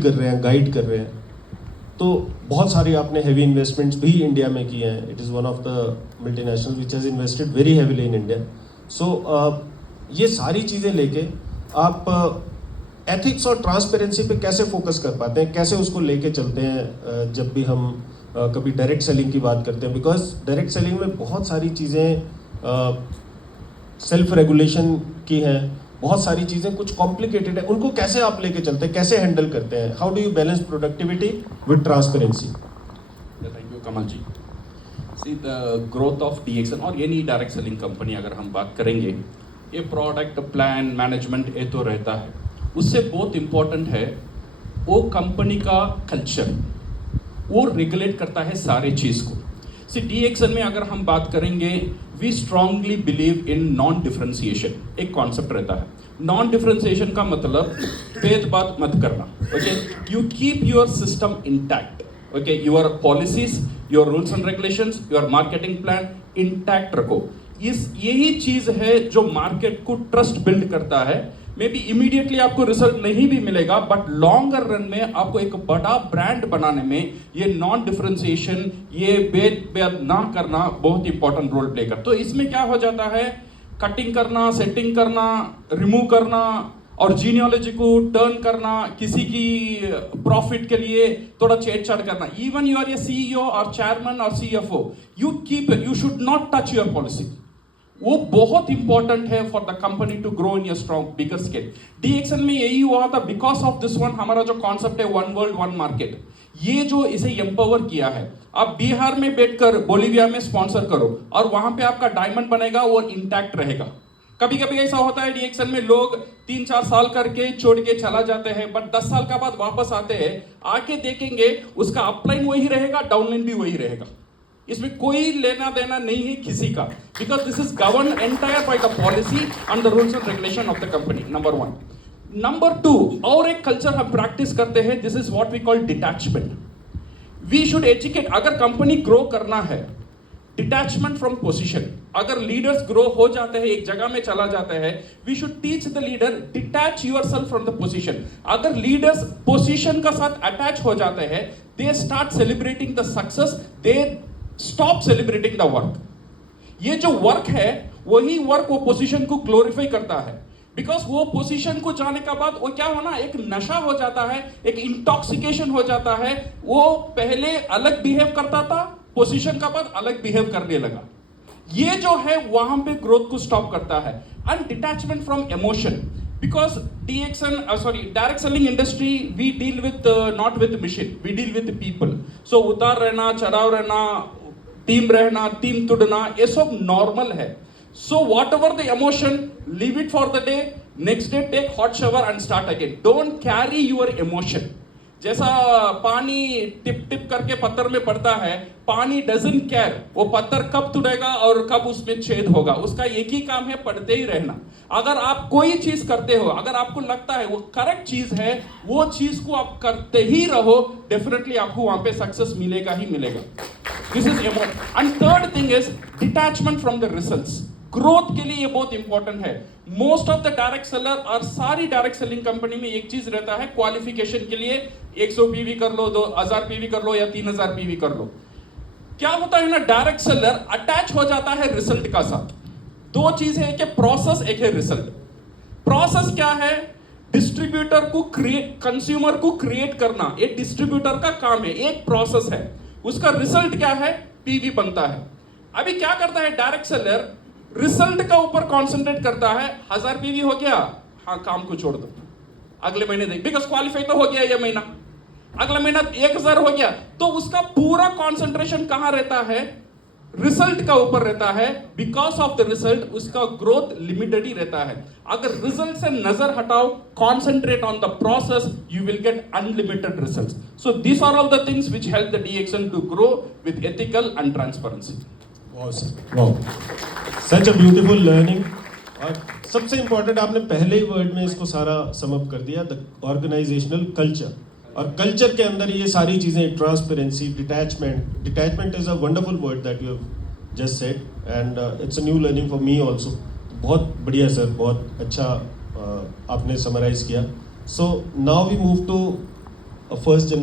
कर रहे हैं, गाइड कर रहे हैं। तो बहुत सारी आपने हैवी इन्वेस्टमेंट्स भी इंडिया में किए हैं। It is one of the multinational which has invested very heavily in India. So ये सारी चीज़ें लेके आप एथिक्स और ट्रांसपेरेंसी पे कैसे फोकस कर पाते हैं, कैसे उसको लेके चलते हैं जब भी हम कभी डायरेक्ट सेलिंग की बात करते हैं? बिकॉज डायरेक्ट सेलिंग में बहुत सारी चीज़ें सेल्फ रेगुलेशन की हैं, बहुत सारी चीज़ें कुछ कॉम्प्लिकेटेड है। उनको कैसे आप लेके चलते हैं, कैसे हैंडल करते हैं? How do you balance productivity with transparency? Thank you Kamal ji. See the growth of DXN और एनी डायरेक्ट सेलिंग कंपनी अगर हम बात करेंगे, ये प्रोडक्ट प्लान मैनेजमेंट ये तो रहता है, उससे बहुत इम्पोर्टेंट है वो कंपनी का कल्चर, वो रेगुलेट करता है सारे चीज़ को। सी DXN में अगर हम बात करेंगे, we strongly believe in non differentiation. एक कॉन्सेप्ट रहता है, नॉन डिफरेंशिएशन का मतलब भेदभाव मत करना। Okay, you keep your system intact. Okay, your policies, your rules and regulations, your marketing plan intact रखो। यही चीज है जो मार्केट को ट्रस्ट बिल्ड करता है। मे बी इमीडिएटली आपको रिजल्ट नहीं भी मिलेगा, बट लॉन्गर रन में आपको एक बड़ा ब्रांड बनाने में ये नॉन डिफरेंशिएशन, ये भेद ना करना बहुत इंपॉर्टेंट रोल प्ले करता। तो इसमें क्या हो जाता है, कटिंग करना, सेटिंग करना, रिमूव करना और जीनियोलॉजी को टर्न करना, किसी की प्रॉफिट के लिए थोड़ा छेड़छाड़ करना। Even you are a CEO और चेयरमैन और CFO, you should not touch your policy. वो बहुत इंपॉर्टेंट है for the company to grow in your strong bigger scale. DXN में यही हुआ था, बिकॉज ऑफ दिस वन। हमारा जो कॉन्सेप्ट है वन वर्ल्ड वन मार्केट, ये जो इसे एम्पावर किया है। आप बिहार में बैठकर बोलीविया में स्पॉन्सर करो और वहां पे आपका डायमंड बनेगा और इंटैक्ट रहेगा। कभी कभी ऐसा होता है DXN में लोग 3-4 साल करके छोड़ के चला जाते हैं, बट 10 साल के बाद वापस आते हैं, आके देखेंगे उसका अपलाइन वही रहेगा, डाउनलाइन भी वही रहेगा। इसमें कोई लेना देना नहीं है किसी का, because this is govern entire by the policy and the rules and regulation of the company. Number 1। Number 2, और एक कल्चर हम प्रैक्टिस करते हैं, this is what we call detachment. We should educate, अगर कंपनी ग्रो करना है, detachment from position. अगर leaders grow हो जाते हैं, एक जगह में चला जाते हैं, we should teach the leader detach yourself from the position. अगर लीडर्स पोजीशन का साथ अटैच हो जाते हैं, they start celebrating the success, they stop celebrating the work. ये जो वर्क है वही वर्क वो पोजीशन को ग्लोरीफाई करता है, बिकॉज वो पोजीशन को जाने के बाद वो क्या होना, एक नशा हो जाता है, एक इंटॉक्सिकेशन हो जाता है। वो पहले अलग बिहेव करता था, पोजीशन का बाद अलग बिहेव करने लगा। ये जो है वहां पे ग्रोथ को स्टॉप करता है। And detachment from emotion, because direct selling industry, we deal with not with machine, we deal with people. So उतार रहना, चढ़ाव रहना, टीम रहना, टीम टूटना, ये सब नॉर्मल है। So whatever the emotion, leave it for the day, next day take hot shower and start again. Don't carry your emotion. जैसा पानी टिप टिप करके पत्थर में पड़ता है, पानी डजंट केयर वो पत्थर कब टूटेगा और कब उसमें छेद होगा, उसका एक ही काम है, पढ़ते ही रहना। अगर आप कोई चीज करते हो, अगर आपको लगता है वो करेक्ट चीज है, वो चीज को आप करते ही रहो, डेफिनेटली आपको वहां पे सक्सेस मिलेगा ही मिलेगा। This is and third thing is detachment from the results. Growth के लिए ये बहुत इंपॉर्टेंट है। Most of the direct seller और सारी डायरेक्ट सेलिंग कंपनी में एक चीज रहता है, क्वालिफिकेशन के लिए 100 PV कर लो, 2000 PV कर लो या 3000 PV कर लो। क्या होता है ना, डायरेक्ट सेलर अटैच हो जाता है रिजल्ट का साथ। दो चीज है, एक है प्रोसेस, एक है रिजल्ट। प्रोसेस क्या है, डिस्ट्रीब्यूटर को कंज्यूमर को क्रिएट करना, एक डिस्ट्रीब्यूटर का काम है, एक प्रोसेस है। उसका रिजल्ट क्या है, PV बनता है। अभी क्या करता है डायरेक्ट सेलर, रिजल्ट का ऊपर कॉन्सेंट्रेट करता है। 1000 PV हो गया, हाँ काम को छोड़ दो, अगले महीने देख, बिकॉज क्वालिफाई तो हो गया ये महीना, अगला महीना 1000 हो गया। तो उसका पूरा कॉन्सेंट्रेशन कहां रहता है, रिजल्ट का ऊपर रहता है। बिकॉज ऑफ द रिजल्ट उसका ग्रोथ लिमिटेड ही रहता है। अगर रिजल्ट से नजर हटाओ, concentrate on the process, you will get unlimited results. So these are all the things which help the DXN to grow with ethical and transparency. Wow, such a beautiful learning. और सबसे important आपने पहले ही word में इसको सारा sum up कर दिया, the organisational culture. और कल्चर के अंदर ये सारी चीज़ें, transparency, detachment is a wonderful word that you have just said and it's a new learning for me also. बहुत बढ़िया सर, बहुत अच्छा आपने समराइज किया। So now we move to a first generation